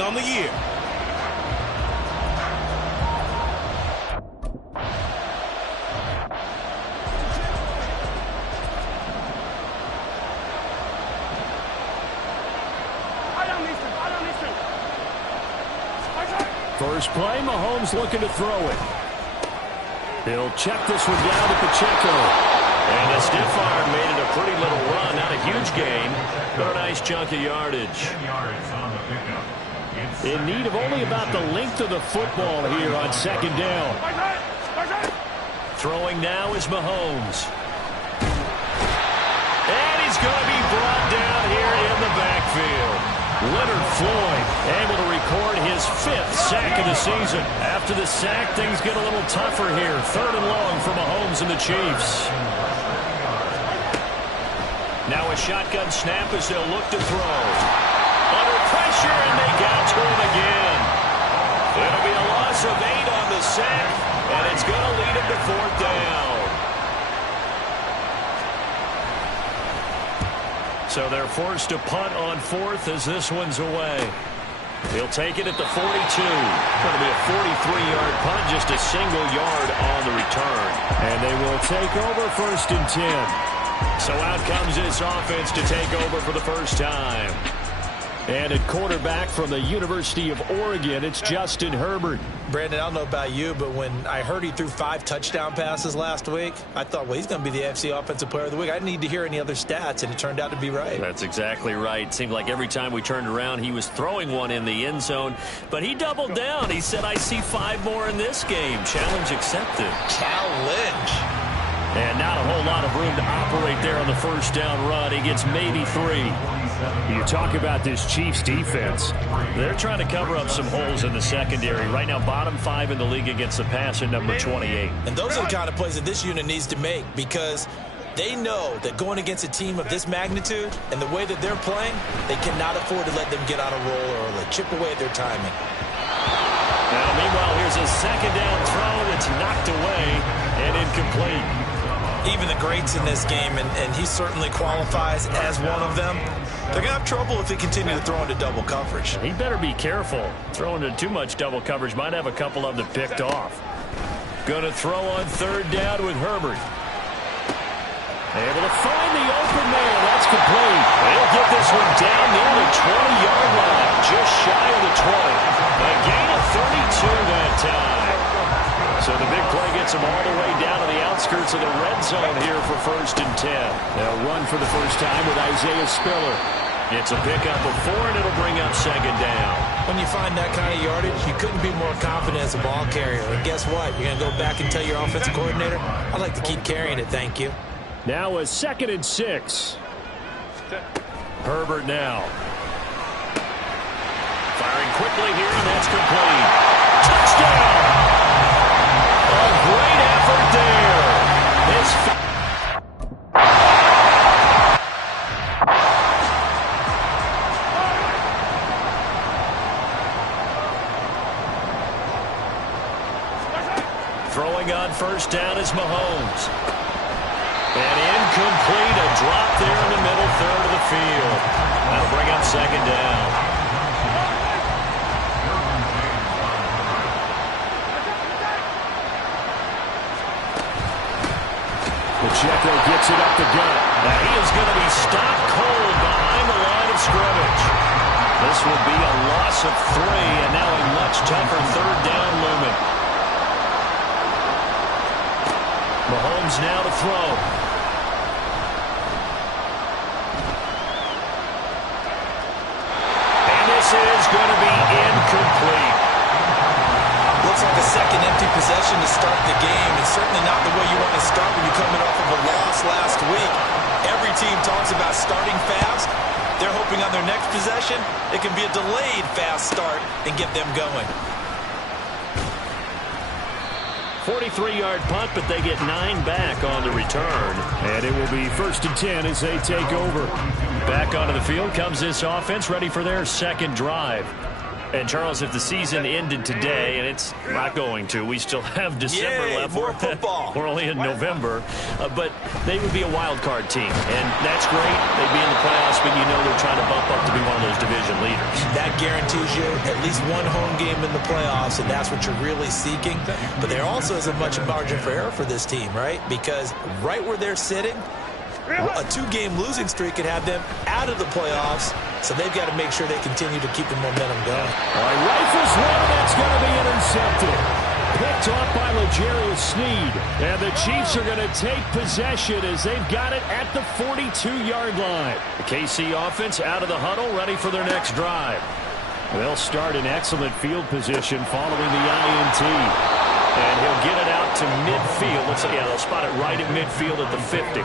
on the year. First play, Mahomes looking to throw it. He'll check this one down to Pacheco. And the stiff arm made it a pretty little run. Not a huge gain, but a nice chunk of yardage. In need of only about the length of the football here on second down. Throwing now is Mahomes. And he's going to be brought down here in the backfield. Leonard Floyd able to record his 5th sack of the season. After the sack, things get a little tougher here. 3rd and long for Mahomes and the Chiefs. Now a shotgun snap as they'll look to throw. Under pressure, and they got to him again. It'll be a loss of 8 on the sack, and it's going to lead him to 4th down. So they're forced to punt on 4th as this one's away. He'll take it at the 42. Going to be a 43-yard punt, just a single yard on the return. And they will take over 1st and 10. So out comes this offense to take over for the first time. And at quarterback from the University of Oregon, it's Justin Herbert. Brandon, I don't know about you, but when I heard he threw 5 touchdown passes last week, I thought, well, he's going to be the AFC Offensive Player of the Week. I didn't need to hear any other stats, and it turned out to be right. That's exactly right. It seemed like every time we turned around, he was throwing one in the end zone. But he doubled down. He said, I see 5 more in this game. Challenge accepted. Challenge. And not a whole lot of room to operate there on the first down run. He gets maybe 3. You talk about this Chiefs defense. They're trying to cover up some holes in the secondary. Right now, bottom 5 in the league against the pass at number 28. And those are the kind of plays that this unit needs to make, because they know that going against a team of this magnitude and the way that they're playing, they cannot afford to let them get out of roll or let chip away at their timing. Now, meanwhile, here's a second down throw that's knocked away and incomplete. Even the greats in this game, and he certainly qualifies as one of them, they're going to have trouble if they continue to throw into double coverage. He better be careful. Throwing into too much double coverage might have a couple of them picked off. Going to throw on 3rd down with Herbert. Able to find the open man. That's complete. They'll get this one down near the 20-yard line, just shy of the 20. A gain of 32 that time. So the big play gets them all the way down to the outskirts of the red zone here for 1st and 10. They'll run for the first time with Isaiah Spiller. It's a pickup of 4, and it'll bring up 2nd down. When you find that kind of yardage, you couldn't be more confident as a ball carrier. And guess what? You're going to go back and tell your offensive coordinator, I'd like to keep carrying it, thank you. Now a 2nd and 6. Herbert now. Firing quickly here, and that's complete. Touchdown! A great effort there. Throwing on 1st down is Mahomes. And incomplete, a drop there in the middle 3rd of the field. That'll bring up 2nd down. Pacheco gets it up the gut. Now he is going to be stopped cold behind the line of scrimmage. This will be a loss of 3, and now a much tougher 3rd down looming. Mahomes now to throw. And this is going to be incomplete. Looks like a second empty possession to start the game. It's certainly not the way you want to start when you're coming off of a loss last week. Every team talks about starting fast. They're hoping on their next possession, it can be a delayed fast start and get them going. 43-yard punt, but they get 9 back on the return. And it will be 1st and 10 as they take over. Back onto the field comes this offense, ready for their 2nd drive. And, Charles, if the season ended today, and it's not going to, we still have December left. More football. We're only in November. But they would be a wild card team. And that's great. They'd be in the playoffs, but you know they're trying to bump up to be one of those division leaders. That guarantees you at least one home game in the playoffs, and that's what you're really seeking. But there also isn't much margin for error for this team, right? Because right where they're sitting, a 2-game losing streak could have them out of the playoffs, so they've got to make sure they continue to keep the momentum going. All right, rifles one, that's going to be intercepted. Picked off by L'Jarius Sneed. And the Chiefs are going to take possession as they've got it at the 42-yard line. The KC offense out of the huddle, ready for their next drive. They'll start in excellent field position following the INT. And he'll get it out to midfield. Let's see, yeah, they'll spot it right at midfield at the 50.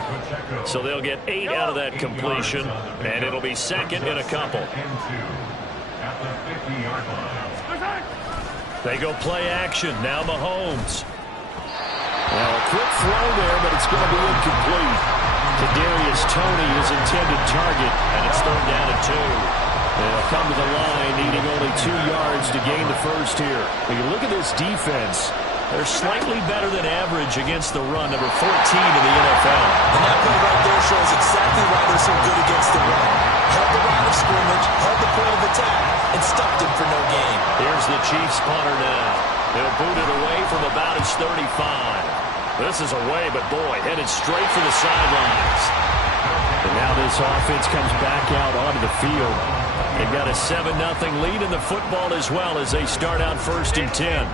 So they'll get 8 out of that completion, and it'll be second and a couple. They go play action. Now Mahomes. Now a quick throw there, but it's going to be incomplete. Kadarius Toney is intended target, and it's third down at 2. They'll come to the line, needing only 2 yards to gain the first here. When you look at this defense, they're slightly better than average against the run, number 14 in the NFL. And that play right there shows exactly why they're so good against the run. Held the line of scrimmage, held the point of attack, and stopped him for no gain. Here's the Chiefs punter now. They'll boot it away from about his 35. This is away, but boy, headed straight for the sidelines. And now this offense comes back out onto the field. They've got a 7-0 lead in the football as well as they start out 1st and 10.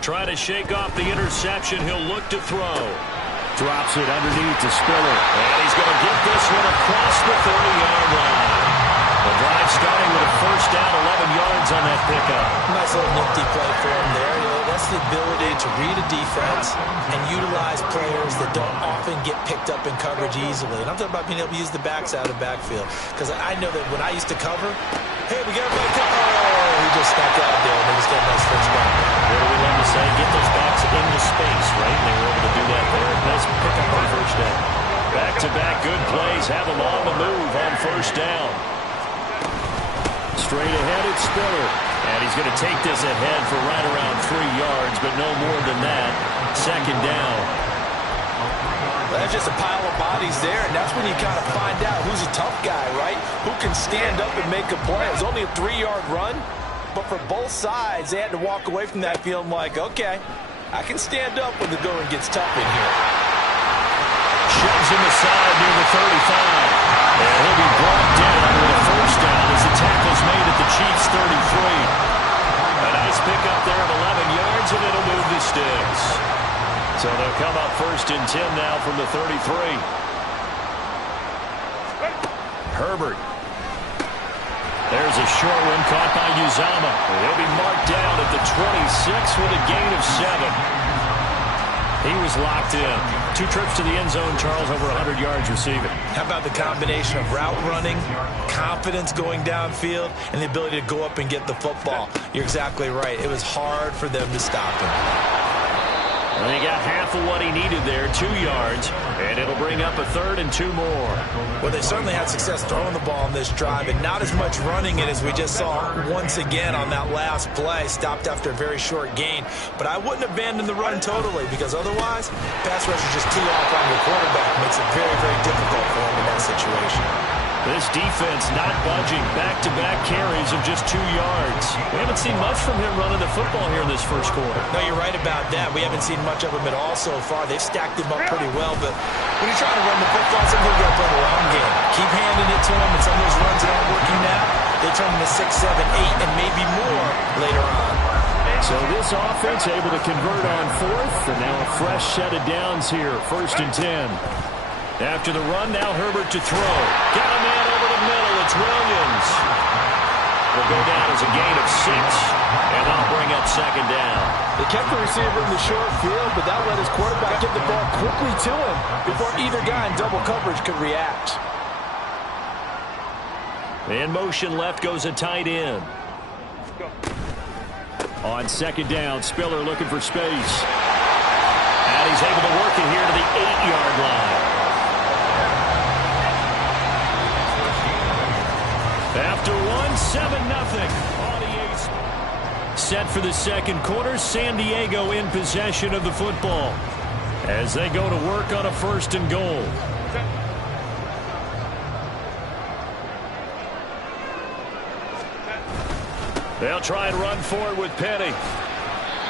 Try to shake off the interception. He'll look to throw. Drops it underneath to Spiller. And he's going to get this one across the 30-yard line. The drive starting with a first down, 11 yards on that pickup. Nice little nifty play for him there. You know, that's the ability to read a defense and utilize players that don't often get picked up in coverage easily. And I'm talking about being able to use the backside of the backfield. Because I know that when I used to cover, hey, we got everybody cover. Oh, he just stuck out there and they just got a nice first down. What do we love to say? Get those backs into space, right? And they were able to do that there. Nice pickup on first down. Back-to-back good plays. Have them on the move on first down. Straight ahead, it's Spiller. And he's going to take this ahead for right around 3 yards, but no more than that. Second down. That's just a pile of bodies there, and that's when you kind of find out who's a tough guy, right? Who can stand up and make a play. It was only a 3-yard run, but for both sides, they had to walk away from that feeling like, okay, I can stand up when the going gets tough in here. Shoves him aside near the 35. And he'll be brought down with a first down as the tackle's made at the Chiefs' 33. A nice pickup there of 11 yards, and it'll move the sticks. So they'll come up 1st and 10 now from the 33. Herbert. There's a short one caught by Uzomah. He'll be marked down at the 26 with a gain of 7. He was locked in. 2 trips to the end zone, Charles, over 100 yards receiving. How about the combination of route running, confidence going downfield, and the ability to go up and get the football? You're exactly right. It was hard for them to stop him. Well, he got half of what he needed there, 2 yards, and it'll bring up a 3rd and 2 more. Well, they certainly had success throwing the ball on this drive, and not as much running it as we just saw once again on that last play. Stopped after a very short gain. But I wouldn't abandon the run totally, because otherwise, pass rushers just tee off on your quarterback. Makes it very, very difficult for him in that situation. This defense not budging. Back-to-back carries of just 2 yards. We haven't seen much from him running the football here in this first quarter. No, you're right about that. We haven't seen much of him at all so far. They've stacked him up pretty well, but when you're trying to run the football, sometimes you've got to play the long game. Keep handing it to him, and some of those runs that aren't working now, they turn into 6, 7, 8, and maybe more later on. So this offense able to convert on 4th, and now a fresh set of downs here, 1st and 10. After the run, now Herbert to throw. Got a man over the middle. It's Williams. Will go down as a gain of 6, and that'll bring up 2nd down. They kept the receiver in the short field, but that let his quarterback get the ball quickly to him before either guy in double coverage could react. In motion left goes a tight end. On 2nd down, Spiller looking for space. And he's able to work it here to the 8-yard line. After one, 7-0. Set for the second quarter, San Diego in possession of the football as they go to work on a 1st and goal. They'll try and run forward with Penny.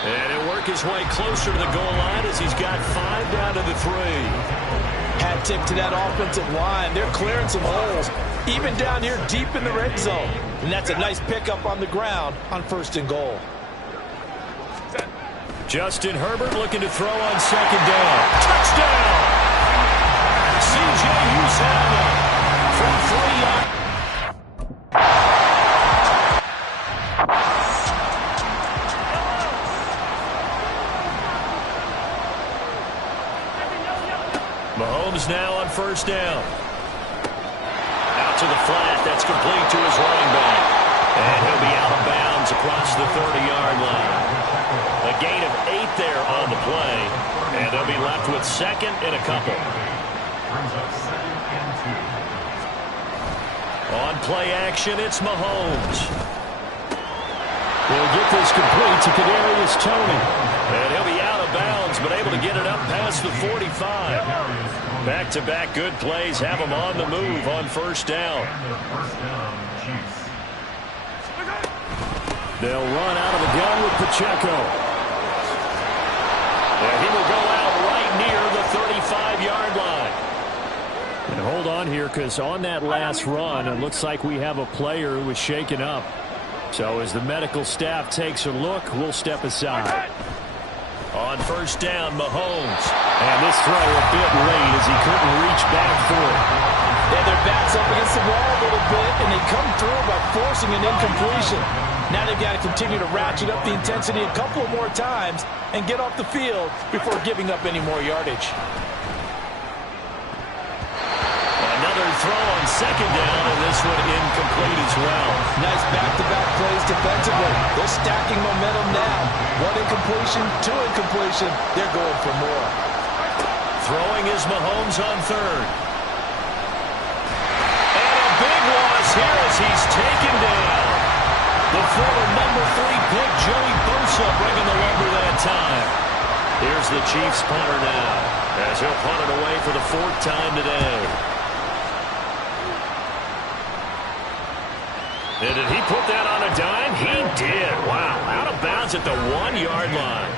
And he'll work his way closer to the goal line as he's got 5 down to the 3. Hat tip to that offensive line. They're clearing some holes, even down here deep in the red zone. And that's a nice pickup on the ground on 1st and goal. Justin Herbert looking to throw on 2nd down. Touchdown! C.J. Uzomah from 3 yards. Mahomes now on 1st down. Out to the flat. That's complete to his running back. And he'll be out of bounds across the 30-yard line. A gain of 8 there on the play. And they'll be left with 2nd and a couple. On play action, it's Mahomes. He'll get this complete to Kadarius Toney. And he'll be out of bounds, but able to get it up past the 45. Back-to-back good plays have him on the move on 1st down. They'll run out of the gun with Pacheco. And he will go out right near the 35-yard line. And hold on here, because on that last run, it looks like we have a player who was shaken up. So as the medical staff takes a look, we'll step aside. On 1st down, Mahomes. And this throw a bit late as he couldn't reach back for it. Yeah, their back's up against the wall a little bit, and they come through by forcing an incompletion. Now they've got to continue to ratchet up the intensity a couple of more times and get off the field before giving up any more yardage. Another throw on 2nd down, and this one incomplete as well. Nice back-to-back plays defensively. They're stacking momentum now. 1 incompletion, 2 incompletion. They're going for more. Throwing is Mahomes on 3rd. And a big loss here as he's taken down. The former number 3 pick, Joey Bosa, bringing the lumber that time. Here's the Chiefs punter now as he'll punt it away for the 4th time today. And did he put that on a dime? He did. Wow. Out of bounds at the 1-yard line.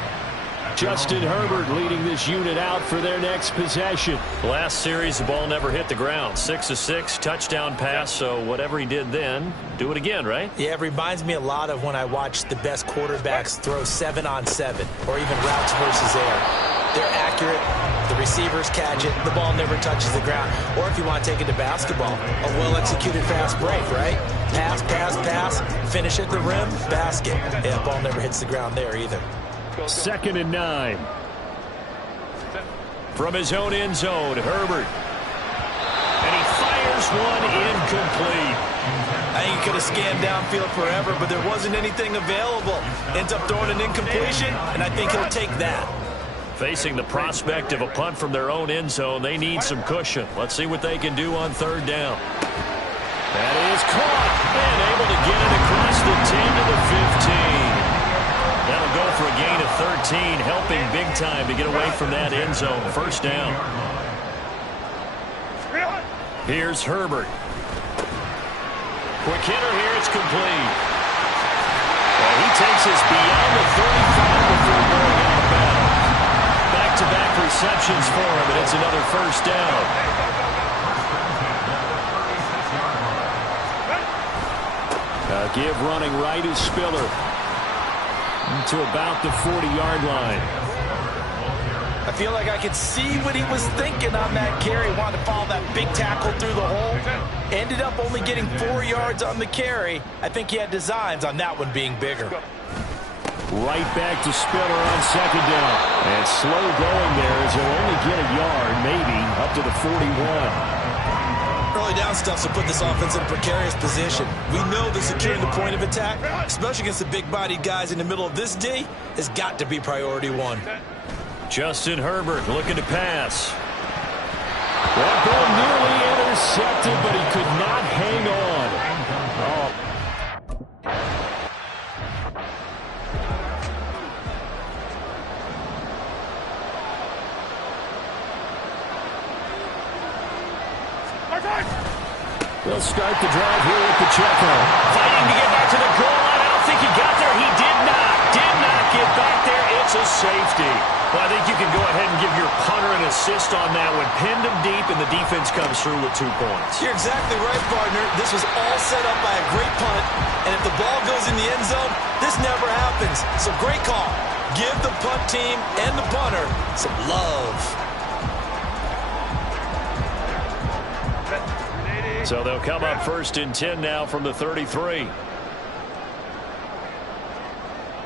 Justin Herbert leading this unit out for their next possession. Last series, the ball never hit the ground. 6 of 6, touchdown pass. So whatever he did then, do it again, right? Yeah, it reminds me a lot of when I watch the best quarterbacks throw 7-on-7 or even routes versus air. They're accurate. The receivers catch it. The ball never touches the ground. Or if you want to take it to basketball, a well-executed fast break, right? Pass, pass, pass. Finish at the rim, basket. Yeah, the ball never hits the ground there either. 2nd and 9. From his own end zone, Herbert. And he fires one incomplete. I think he could have scanned downfield forever, but there wasn't anything available. Ends up throwing an incompletion, and I think he'll take that. Facing the prospect of a punt from their own end zone, they need some cushion. Let's see what they can do on 3rd down. That is caught and able to get it across the 10 to the 15. That'll go for a gain of 13, helping big time to get away from that end zone. 1st down. Here's Herbert. Quick hitter here, it's complete. Well, he takes us beyond the 35 before going out of bounds. Back-to-back receptions for him, and it's another 1st down. Give running right is Spiller. To about the 40-yard line. I feel like I could see what he was thinking on that carry. Wanted to follow that big tackle through the hole. Ended up only getting 4 yards on the carry. I think he had designs on that one being bigger. Right back to Spiller on 2nd down. And slow going there as he'll only get a yard, maybe, up to the 41. Early down stuff to put this offense in a precarious position. We know that securing the point of attack, especially against the big-bodied guys in the middle of this D, has got to be priority 1. Justin Herbert looking to pass. That ball nearly intercepted, but he could not hang on. They'll start the drive here with Pacheco. Fighting to get back to the goal line. I don't think he got there. He did not. Did not get back there. It's a safety. Well, I think you can go ahead and give your punter an assist on that one. Pinned him deep, and the defense comes through with 2 points. You're exactly right, partner. This was all set up by a great punt, and if the ball goes in the end zone, this never happens. So great call. Give the punt team and the punter some love. So they'll come up 1st and 10 now from the 33.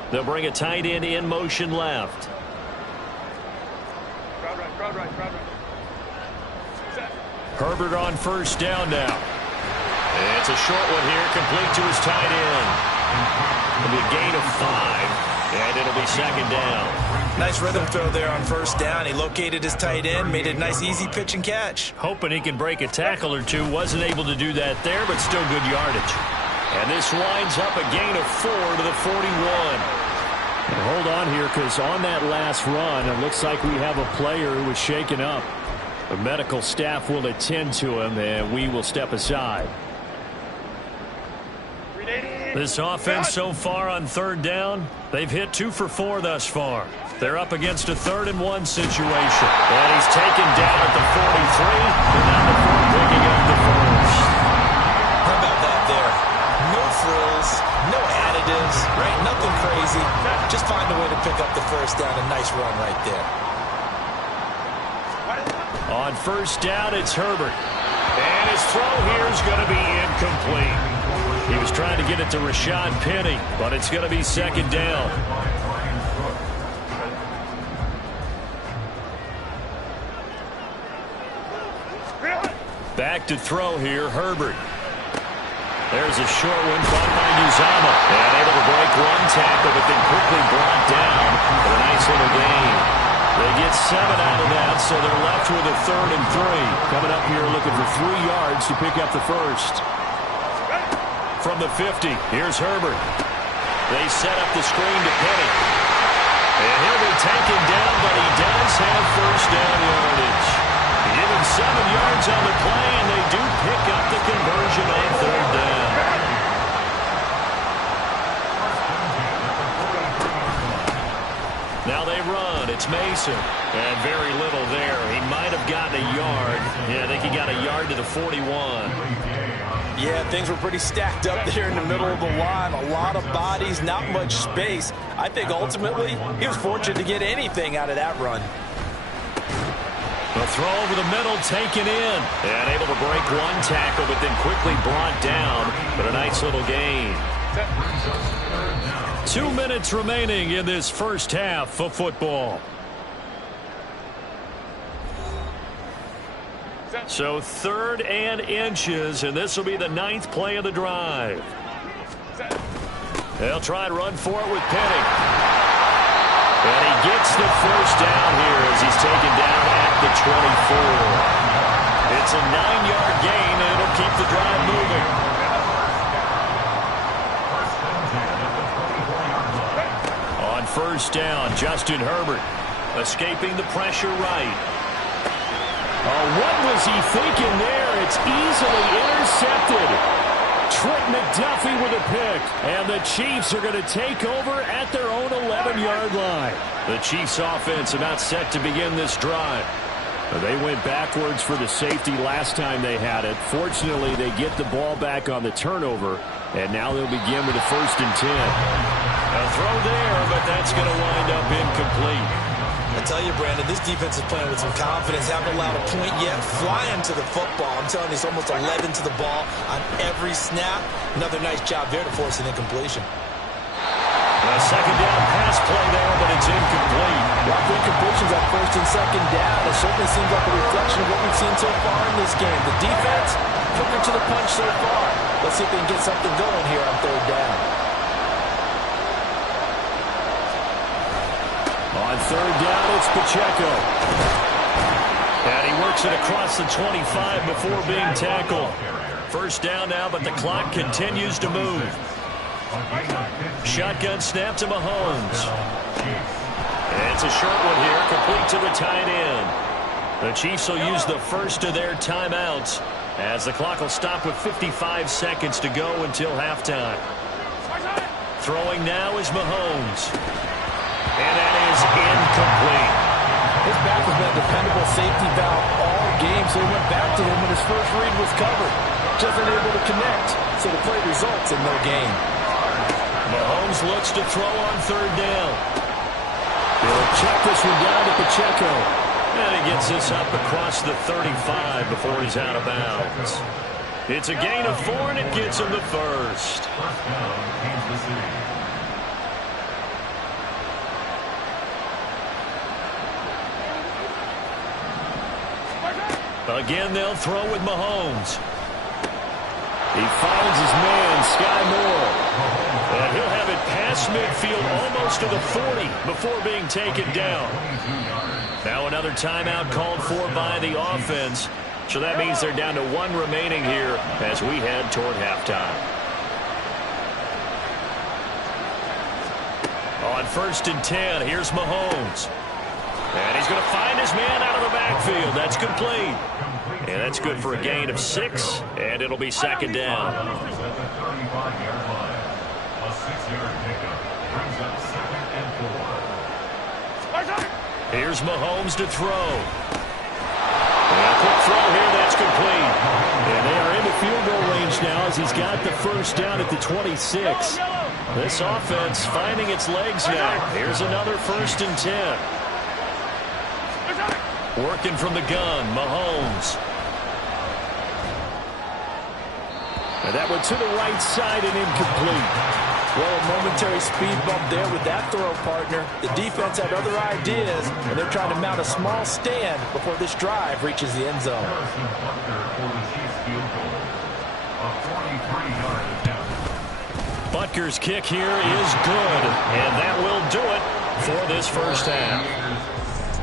They'll bring a tight end in motion left. Herbert on 1st down now. It's a short one here, complete to his tight end. It'll be a gain of 5, and it'll be 2nd down. Nice rhythm throw there on 1st down. He located his tight end, made it a nice easy pitch and catch. Hoping he can break a tackle or two. Wasn't able to do that there, but still good yardage. And this winds up a gain of 4 to the 41. And hold on here, because on that last run, it looks like we have a player who was shaken up. The medical staff will attend to him, and we will step aside. This offense so far on 3rd down, they've hit 2 for 4 thus far. They're up against a 3rd and 1 situation. And he's taken down at the 43, and now the 4 picking up the 1st. How about that there? No frills, no additives, right? Nothing crazy. Just find a way to pick up the 1st down. A nice run right there. On 1st down, it's Herbert. And his throw here is going to be incomplete. He was trying to get it to Rashad Penny, but it's going to be 2nd down. Back to throw here, Herbert. There's a short one caught by Uzomah. And able to break 1 tackle, but then quickly brought down for a nice little gain. They get 7 out of that, so they're left with a 3rd and 3. Coming up here looking for 3 yards to pick up the 1st. From the 50, here's Herbert. They set up the screen to Penny. And he'll be taken down, but he does have 1st down yardage. Given 7 yards on the play, and they do pick up the conversion on 3rd down. Now they run. It's Mason. And very little there. He might have gotten a yard. Yeah, I think he got a yard to the 41. Yeah, things were pretty stacked up there in the middle of the line. A lot of bodies, not much space. I think ultimately he was fortunate to get anything out of that run. The throw over the middle, taken in. And able to break 1 tackle, but then quickly brought down. But a nice little gain. 2 minutes remaining in this 1st half of football. So 3rd and inches, and this will be the 9th play of the drive. They'll try and run for it with Penny. And he gets the 1st down here as he's taken down at the 24. It's a 9-yard gain, and it'll keep the drive moving. On 1st down, Justin Herbert escaping the pressure right. Oh, what was he thinking there? It's easily intercepted. Trent McDuffie with a pick. And the Chiefs are going to take over at their own 11-yard line. The Chiefs offense about set to begin this drive. They went backwards for the safety last time they had it. Fortunately, they get the ball back on the turnover. And now they'll begin with a 1st and 10. A throw there, but that's going to wind up incomplete. I tell you, Brandon, this defense is playing with some confidence. Haven't allowed a point yet. Flying to the football. I'm telling you, it's almost 11 to the ball on every snap. Another nice job there to force an incompletion. A 2nd down pass play there, but it's incomplete. A lot of incompletions on 1st and 2nd down. It certainly seems like a reflection of what we've seen so far in this game. The defense, cooking to the punch so far. Let's see if they can get something going here on 3rd down. On 3rd down, it's Pacheco. And he works it across the 25 before being tackled. 1st down now, but the clock continues to move. Shotgun snap to Mahomes. And it's a short one here, complete to the tight end. The Chiefs will use the 1st of their timeouts as the clock will stop with 55 seconds to go until halftime. Throwing now is Mahomes. And that is incomplete. His back has been a dependable safety valve all game, so he went back to him when his first read was covered. Just unable to connect, so the play results in no gain. Mahomes looks to throw on third down. He'll check this one down to Pacheco. And he gets this up across the 35 before he's out of bounds. It's a gain of 4, and it gets him the first. Again, they'll throw with Mahomes. He finds his man, Sky Moore. And he'll have it past midfield almost to the 40 before being taken down. Now another timeout called for by the offense. So that means they're down to 1 remaining here as we head toward halftime. On 1st and 10, here's Mahomes. And he's going to find his man out of the backfield. That's complete. And that's good for a gain of 6, and it'll be 2nd down. Here's Mahomes to throw. And a quick throw here, that's complete. And they are into field goal range now as he's got the first down at the 26. This offense finding its legs now. Here's another 1st and 10. Working from the gun, Mahomes. And that one to the right side and incomplete. Well, a momentary speed bump there with that throw, partner. The defense had other ideas, and they're trying to mount a small stand before this drive reaches the end zone. Butker's kick here is good, and that will do it for this first half.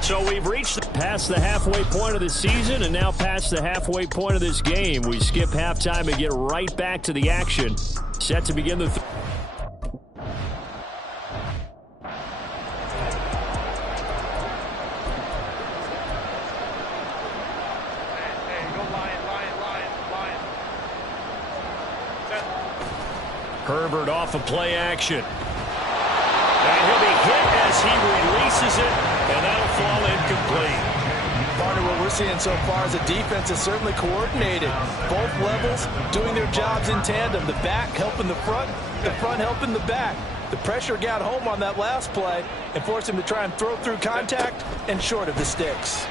So we've reached past the halfway point of the season and now past the halfway point of this game. We skip halftime and get right back to the action. Set to begin the Herbert off of play action. And he'll be hit as he releases it, and that'll fall incomplete. Partner, what we're seeing so far is the defense is certainly coordinated. Both levels doing their jobs in tandem. The back helping the front helping the back. The pressure got home on that last play and forced him to try and throw through contact and short of the sticks.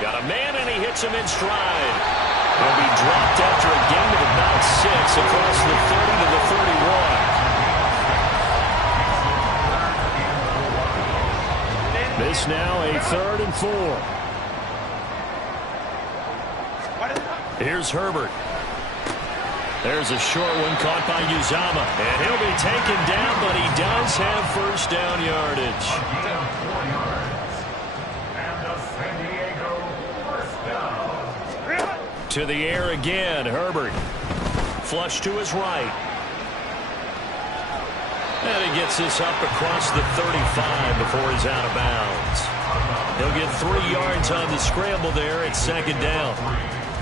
Got a man, and he hits him in stride. He'll be dropped after a gain of about 6 across the 30 to the 31. This now a 3rd and 4. Here's Herbert. There's a short one caught by Uzama. And he'll be taken down, but he does have first down yardage. To the air again, Herbert. Flush to his right. And he gets this up across the 35 before he's out of bounds. He'll get 3 yards on the scramble there at 2nd down.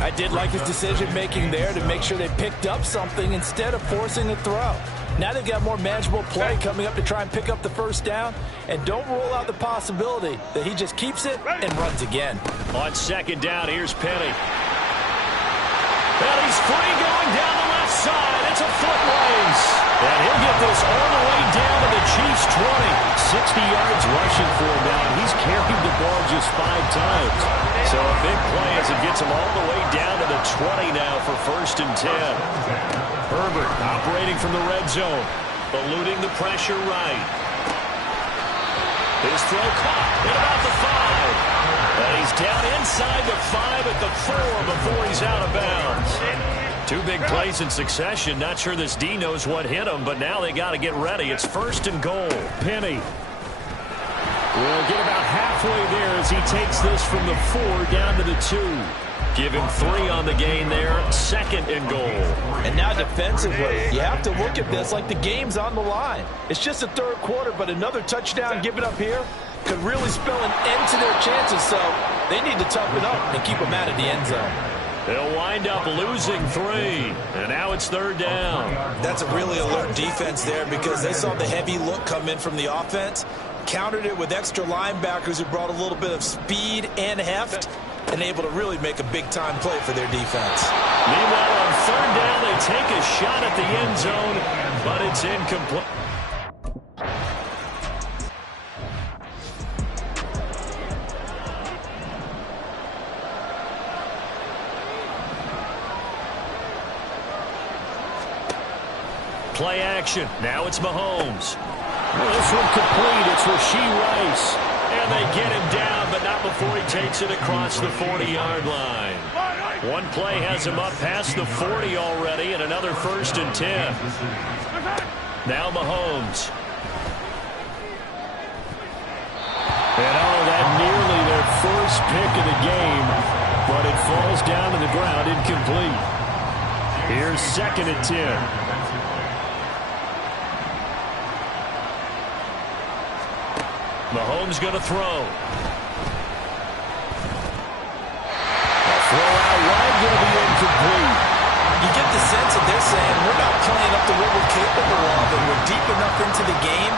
I did like his decision-making there to make sure they picked up something instead of forcing a throw. Now they've got more manageable play coming up to try and pick up the first down. And don't rule out the possibility that he just keeps it and runs again. On 2nd down, here's Penny. And he's free going down the left side. It's a foot race. And he'll get this all the way down to the Chiefs' 20. 60 yards rushing for him now. He's carried the ball just 5 times. So a big play as it gets him all the way down to the 20 now for 1st and 10. Herbert operating from the red zone. Eluding the pressure right. His throw caught at about the 5. And he's down inside the 5 at the 4 before he's out of bounds. 2 big plays in succession. Not sure this D knows what hit him, but now they got to get ready. It's 1st and goal. Penny will get about halfway there as he takes this from the 4 down to the 2. Give him 3 on the gain there. 2nd and goal. And now defensively, you have to look at this like the game's on the line. It's just the 3rd quarter, but another touchdown given up here could really spell an end to their chances, so they need to toughen up and keep them out of the end zone. They'll wind up losing 3, and now it's 3rd down. That's a really alert defense there because they saw the heavy look come in from the offense, countered it with extra linebackers who brought a little bit of speed and heft, and able to really make a big-time play for their defense. Meanwhile, on 3rd down, they take a shot at the end zone, but it's incomplete. Play action. Now it's Mahomes. Well, this one complete. It's Rashee Rice. And they get him down, but not before he takes it across the 40-yard line. One play has him up past the 40 already, and another 1st and 10. Now Mahomes. And that nearly their first pick of the game, but it falls down to the ground incomplete. Here's 2nd and 10. Mahomes going to throw. Throw out wide, going to be incomplete. You get the sense that they're saying we're not playing up to what we're capable of, and we're deep enough into the game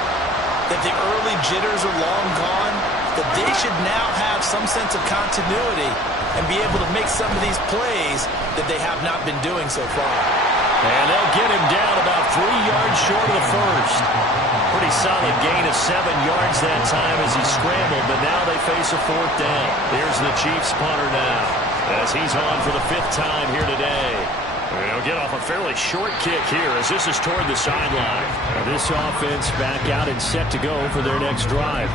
that the early jitters are long gone, that they should now have some sense of continuity and be able to make some of these plays that they have not been doing so far. And they'll get him down about 3 yards short of the first. Pretty solid gain of 7 yards that time as he scrambled, but now they face a 4th down. Here's the Chiefs punter now as he's on for the 5th time here today. They'll get off a fairly short kick here as this is toward the sideline. This offense back out and set to go for their next drive.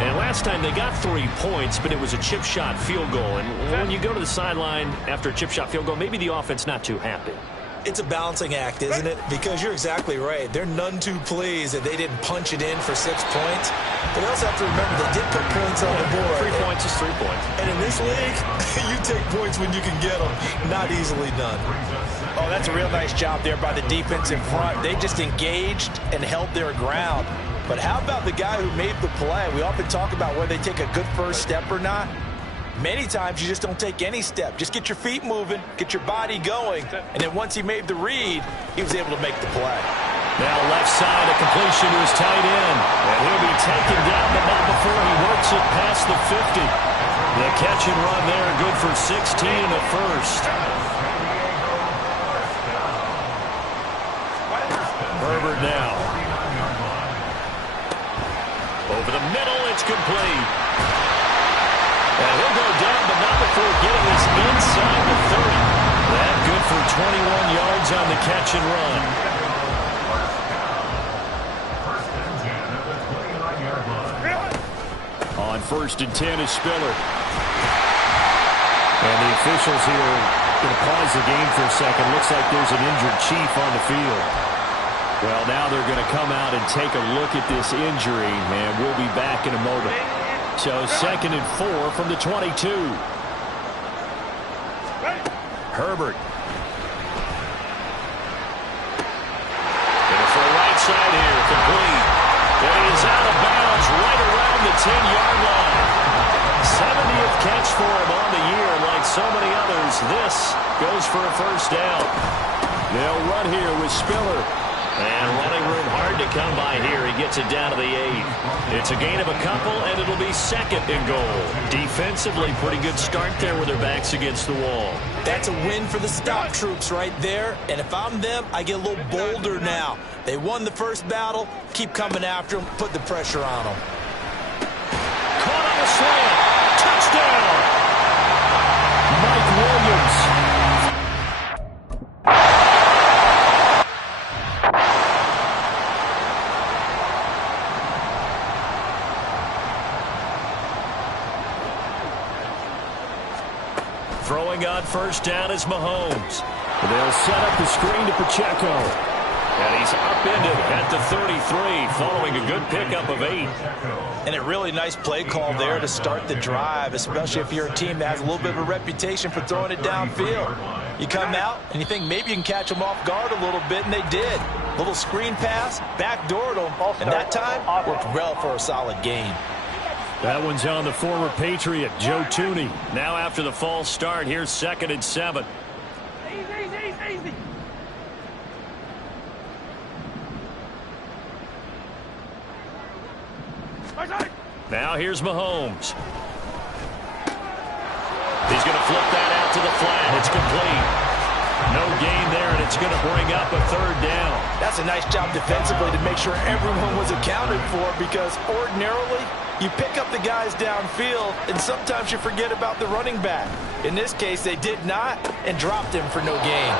And last time they got 3 points, but it was a chip shot field goal. And when you go to the sideline after a chip shot field goal, maybe the offense not too happy. It's a balancing act, isn't it? Because you're exactly right. They're none too pleased that they didn't punch it in for 6 points. But they also have to remember they did put points on the board. 3 points is 3 points. And in this league, you take points when you can get them. Not easily done. Oh, that's a real nice job there by the defense in front. They just engaged and held their ground. But how about the guy who made the play? We often talk about whether they take a good first step or not. Many times you just don't take any step. Just get your feet moving, get your body going, and then once he made the read, he was able to make the play. Now left side, a completion to his tight end. And he'll be taken down, but not before he works it past the 50. The catch and run there, good for 16 and a first. Herbert now. Over the middle, it's complete. And he'll go down, but not before getting this inside the 30. That good for 21 yards on the catch and run. On 1st and 10 is Spiller. And the officials here going to pause the game for a second. Looks like there's an injured Chief on the field. Well, now they're going to come out and take a look at this injury, and we'll be back in a moment. So 2nd and 4 from the 22. Herbert. And for a right side here, complete. And he is out of bounds right around the 10-yard line. 70th catch for him on the year. Like so many others, this goes for a first down. They'll run here with Spiller. And running room hard to come by here. He gets it down to the 8. It's a gain of a couple, and it'll be 2nd and goal. Defensively, pretty good start there with their backs against the wall. That's a win for the stop troops right there. And if I'm them, I get a little bolder now. They won the first battle. Keep coming after them. Put the pressure on them. Caught on the slant. Touchdown. Mike Williams. Throwing on first down is Mahomes. They'll set up the screen to Pacheco. And he's upended at the 33 following a good pickup of 8. And a really nice play call there to start the drive, especially if you're a team that has a little bit of a reputation for throwing it downfield. You come out and you think maybe you can catch them off guard a little bit, and they did. Little screen pass, backdoored them, and that time worked well for a solid gain. That one's on the former Patriot, Joe Thuney. Now after the false start, here's 2nd and 7. Easy. Now here's Mahomes. He's going to flip that out to the flat. It's complete. No gain there, and it's going to bring up a 3rd down. That's a nice job defensively to make sure everyone was accounted for, because ordinarily you pick up the guys downfield and sometimes you forget about the running back. In this case, they did not and dropped him for no gain.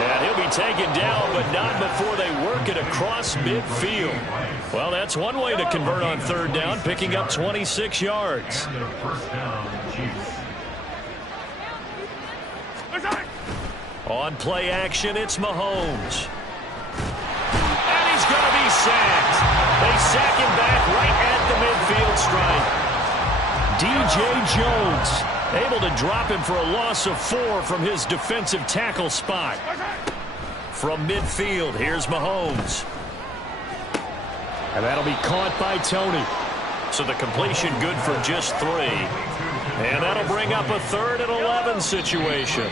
And he'll be taken down, but not before they work it across midfield. Well, that's one way to convert on 3rd down, picking up 26 yards. On play action, it's Mahomes. And he's going to be sacked. They sack him back right at the midfield stripe. D.J. Jones able to drop him for a loss of 4 from his defensive tackle spot. From midfield, here's Mahomes. And that'll be caught by Tony. So the completion good for just 3. And that'll bring up a 3rd and 11 situation.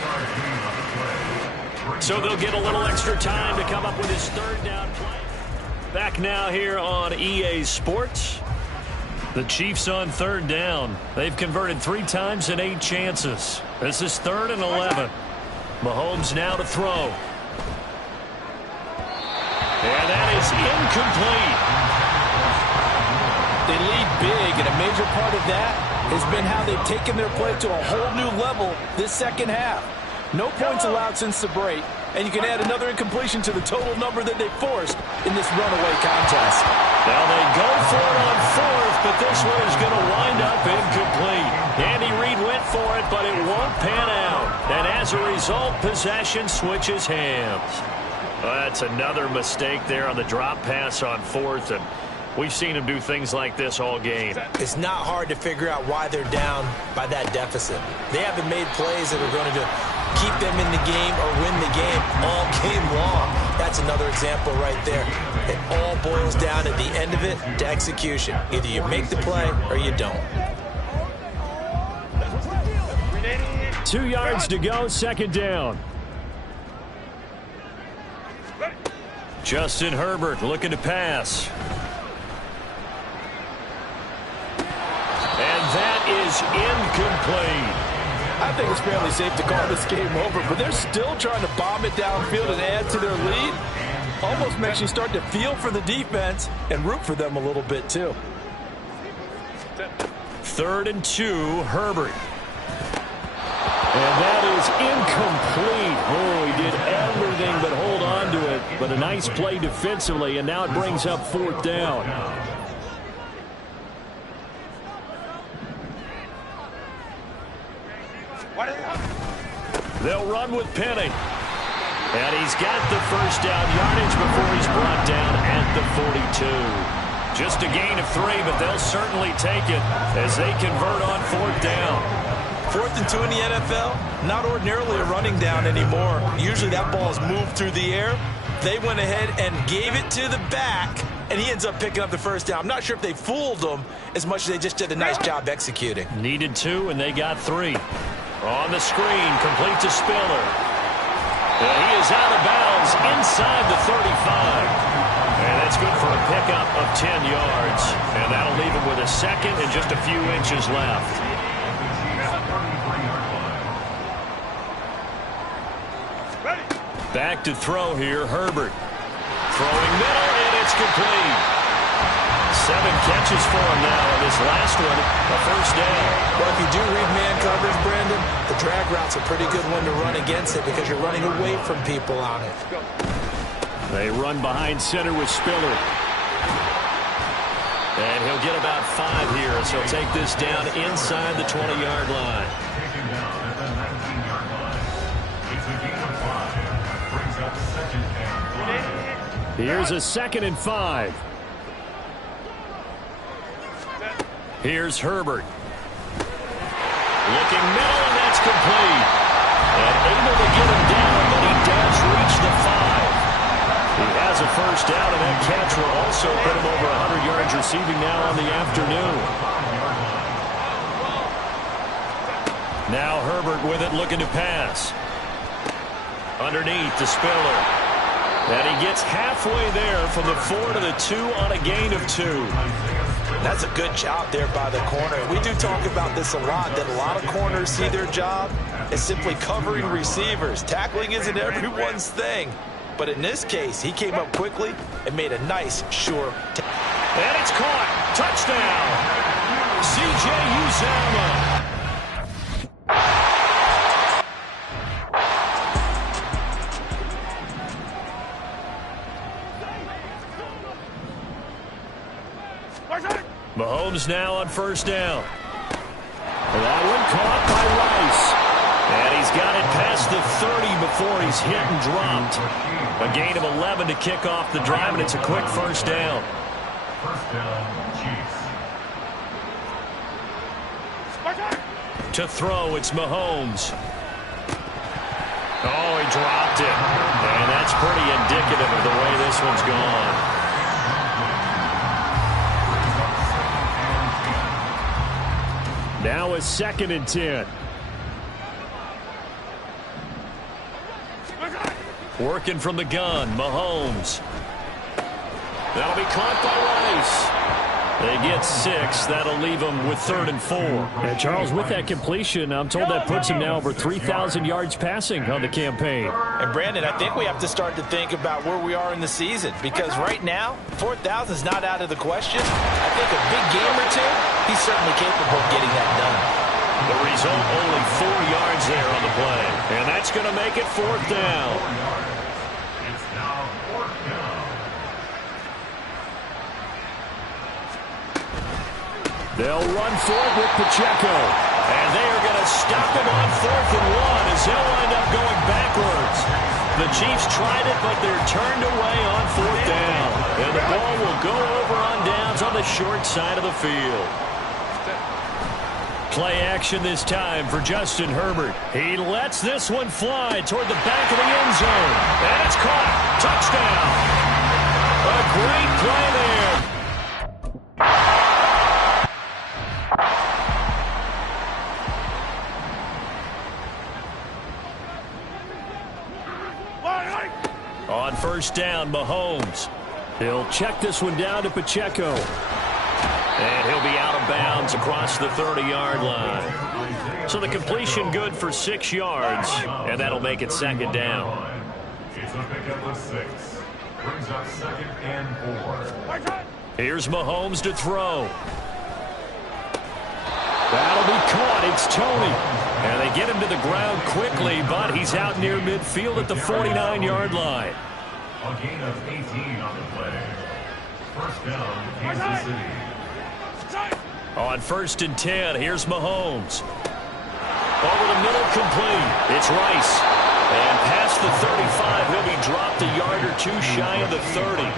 So they'll get a little extra time to come up with his 3rd down play. Back now here on EA Sports. The Chiefs on 3rd down. They've converted 3 times in 8 chances. This is 3rd and 11. Mahomes now to throw. And that is incomplete. They lead big, and a major part of that has been how they've taken their play to a whole new level this second half. No points allowed since the break, and you can add another incompletion to the total number that they forced in this runaway contest. Now they go for it on 4th, but this one is going to wind up incomplete. Andy Reid went for it, but it won't pan out. And as a result, possession switches hands. Well, that's another mistake there on the drop pass on 4th, and we've seen him do things like this all game. It's not hard to figure out why they're down by that deficit. They haven't made plays that are going to keep them in the game or win the game all game long. That's another example right there. It all boils down at the end of it to execution. Either you make the play or you don't. 2 yards to go, 2nd down. Justin Herbert looking to pass. And that is incomplete. I think it's fairly safe to call this game over, but they're still trying to bomb it downfield and add to their lead. Almost makes you start to feel for the defense and root for them a little bit, too. 3rd and 2, Herbert. And that is incomplete. Oh, he did everything but hold on to it. But a nice play defensively, and now it brings up 4th down. They'll run with Penny. And he's got the 1st down yardage before he's brought down at the 42. Just a gain of 3, but they'll certainly take it as they convert on 4th down. 4th and 2 in the NFL, not ordinarily a running down anymore. Usually that ball is moved through the air. They went ahead and gave it to the back, and he ends up picking up the 1st down. I'm not sure if they fooled him as much as they just did a nice job executing. Needed 2, and they got 3. On the screen, complete to Spiller. And he is out of bounds inside the 35. And that's good for a pickup of 10 yards. And that'll leave him with a 2nd and just a few inches left. Back to throw here, Herbert. Throwing middle, and it's complete. 7 catches for him now, and this last one, a 1st down. Well, if you do read man coverage, Brandon, the drag route's a pretty good one to run against it because you're running away from people on it. They run behind center with Spiller. And he'll get about 5 here as he'll take this down inside the 20-yard line. Here's a 2nd and 5. Here's Herbert. Looking middle, and that's complete. And able to get him down, but he does reach the 5. He has a 1st down, and that catch will also put him over 100 yards receiving now on the afternoon. Now Herbert with it, looking to pass. Underneath to Spiller. And he gets halfway there from the 4 to the 2 on a gain of 2. That's a good job there by the corner. We do talk about this a lot, that a lot of corners see their job as simply covering receivers. Tackling isn't everyone's thing. But in this case, he came up quickly and made a nice, sure tackle. And it's caught. Touchdown. C.J. Uzomah. Mahomes now on first down. That one caught by Rice. And he's got it past the 30 before he's hit and dropped. A gain of 11 to kick off the drive, and it's a quick first down. First down, Chiefs. To throw, it's Mahomes. Oh, he dropped it. And that's pretty indicative of the way this one's gone. Now a 2nd and 10. Working from the gun, Mahomes. That'll be caught by Rice. They get 6. That'll leave them with 3rd and 4. And Charles, with that completion, I'm told that puts him now over 3,000 yards passing on the campaign. And Brandon, I think we have to start to think about where we are in the season, because right now, 4,000 is not out of the question. I think a big game or two, he's certainly capable of getting that done. The result, only 4 yards there on the play. And that's going to make it 4th down. It's now 4th down. They'll run for it with Pacheco. And they are going to stop him on 4th and 1 as they'll wind up going backwards. The Chiefs tried it, but they're turned away on 4th down. And the ball will go over on downs on the short side of the field. Play action this time for Justin Herbert. He lets this one fly toward the back of the end zone. And it's caught. Touchdown. A great play there. On first down, Mahomes. He'll check this one down to Pacheco. And he'll be out of bounds across the 30-yard line. So the completion good for 6 yards, and that'll make it 2nd down. It's a pickup of 6. Brings up 2nd and 4. Here's Mahomes to throw. That'll be caught. It's Tony. And they get him to the ground quickly, but he's out near midfield at the 49-yard line. A gain of 18 on the play. First down, Kansas City. On 1st and 10, here's Mahomes. Over the middle, complete. It's Rice. And past the 35, he'll be dropped a yard or 2 shy of the 30.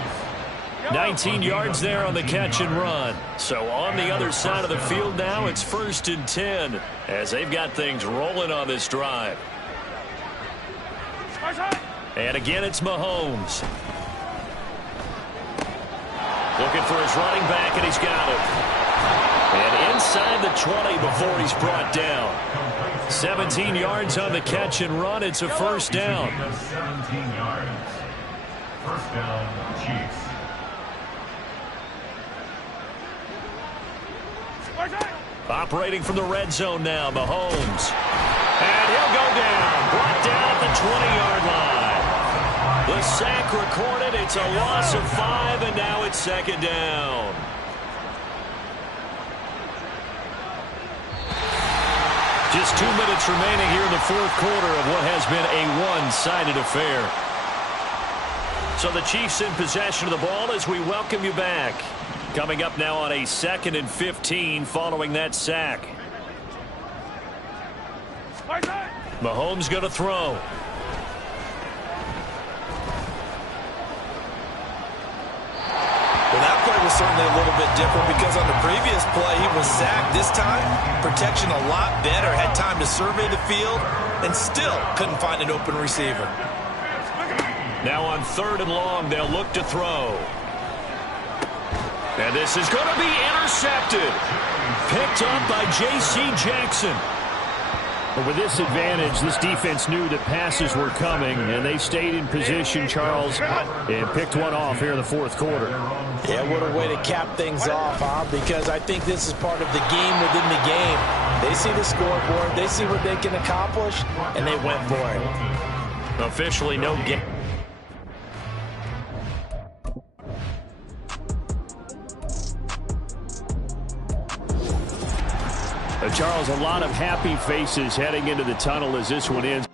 19 yards there on the catch and run. So on the other side of the field now, it's 1st and 10 as they've got things rolling on this drive. And again, it's Mahomes. Looking for his running back, and he's got it. And inside the 20 before he's brought down. 17 yards on the catch and run. It's a first down. 17 yards. First down, Chiefs. Operating from the red zone now, Mahomes. And he'll go down. Brought down at the 20-yard line. The sack recorded. It's a loss of 5, and now it's 2nd down. Just 2 minutes remaining here in the 4th quarter of what has been a one-sided affair. So the Chiefs in possession of the ball as we welcome you back. Coming up now on a 2nd and 15 following that sack. Mahomes going to throw. Well, that play was certainly a little bit different because on the previous play he was sacked. This time, protection a lot better. Had time to survey the field and still couldn't find an open receiver. Now on 3rd and long, they'll look to throw. And this is going to be intercepted. Picked up by J.C. Jackson. But with this advantage, this defense knew that passes were coming, and they stayed in position, Charles, and picked one off here in the fourth quarter. Yeah, what a way to cap things off, huh? Because I think this is part of the game within the game. They see the scoreboard, they see what they can accomplish, and they went for it. Officially no game. Charles, a lot of happy faces heading into the tunnel as this one ends.